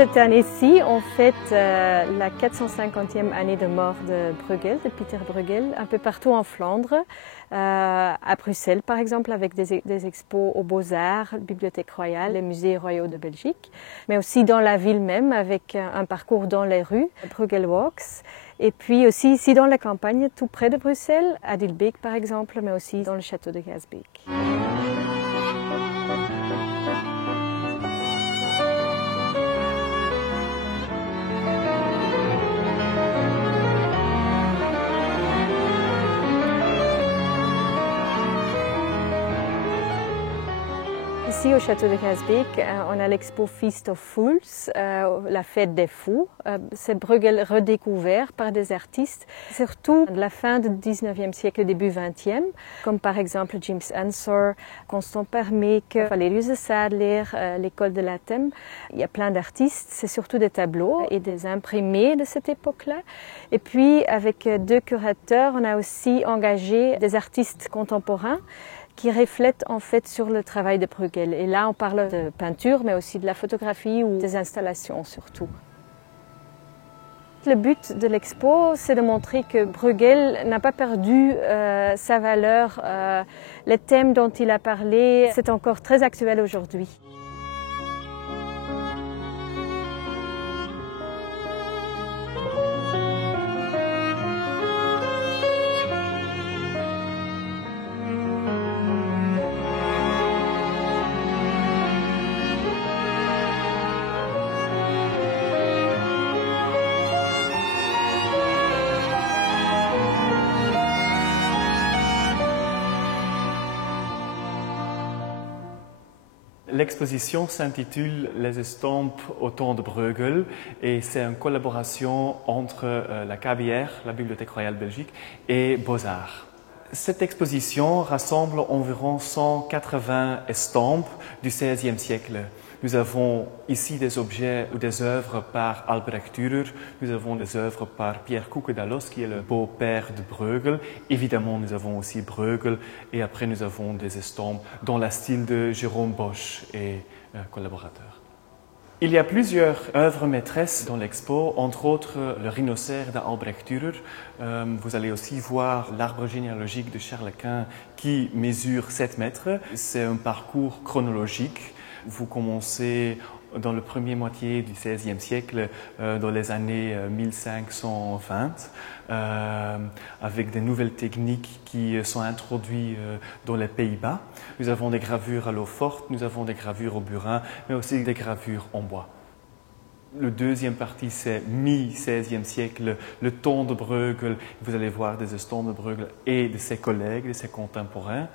Cette année-ci, on fête la 450e année de mort de Bruegel, de Pieter Bruegel, un peu partout en Flandre, à Bruxelles par exemple, avec des expos aux Beaux-Arts, Bibliothèque Royale, les musées royaux de Belgique, mais aussi dans la ville même, avec un parcours dans les rues, Bruegel Walks, et puis aussi ici dans la campagne, tout près de Bruxelles, à Dilbeek par exemple, mais aussi dans le château de Gaasbeek. Ici, au château de Gaasbeek, on a l'expo Feast of Fools, la fête des fous. C'est Bruegel redécouvert par des artistes, surtout de la fin du 19e siècle, début 20e, comme par exemple James Ensor, Constant Parmeek, Valerius Sadler, l'école de Latem. Il y a plein d'artistes, c'est surtout des tableaux et des imprimés de cette époque-là. Et puis, avec deux curateurs, on a aussi engagé des artistes contemporains qui reflètent en fait sur le travail de Bruegel. Et là, on parle de peinture, mais aussi de la photographie ou des installations surtout. Le but de l'expo, c'est de montrer que Bruegel n'a pas perdu sa valeur. Les thèmes dont il a parlé, c'est encore très actuel aujourd'hui. L'exposition s'intitule Les estampes au temps de Bruegel et c'est une collaboration entre la KBR, la Bibliothèque Royale Belgique, et Beaux-Arts. Cette exposition rassemble environ 180 estampes du XVIe siècle. Nous avons ici des objets ou des œuvres par Albrecht Dürer, nous avons des œuvres par Pierre Koekkoek-Dallos, qui est le beau-père de Bruegel. Évidemment, nous avons aussi Bruegel et après nous avons des estampes dans le style de Jérôme Bosch et collaborateurs. Il y a plusieurs œuvres maîtresses dans l'expo, entre autres le rhinocère d'Albrecht Dürer. Vous allez aussi voir l'arbre généalogique de Charles Quint qui mesure 7 mètres. C'est un parcours chronologique. Vous commencez dans la première moitié du XVIe siècle, dans les années 1520, avec des nouvelles techniques qui sont introduites dans les Pays-Bas. Nous avons des gravures à l'eau forte, nous avons des gravures au burin, mais aussi des gravures en bois. La deuxième partie, c'est mi-XVIe siècle, le temps de Bruegel. Vous allez voir des estampes de Bruegel et de ses collègues, de ses contemporains.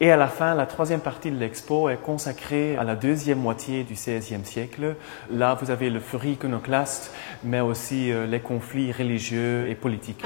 Et à la fin, la troisième partie de l'expo est consacrée à la deuxième moitié du XVIe siècle. Là, vous avez le feu iconoclaste, mais aussi les conflits religieux et politiques.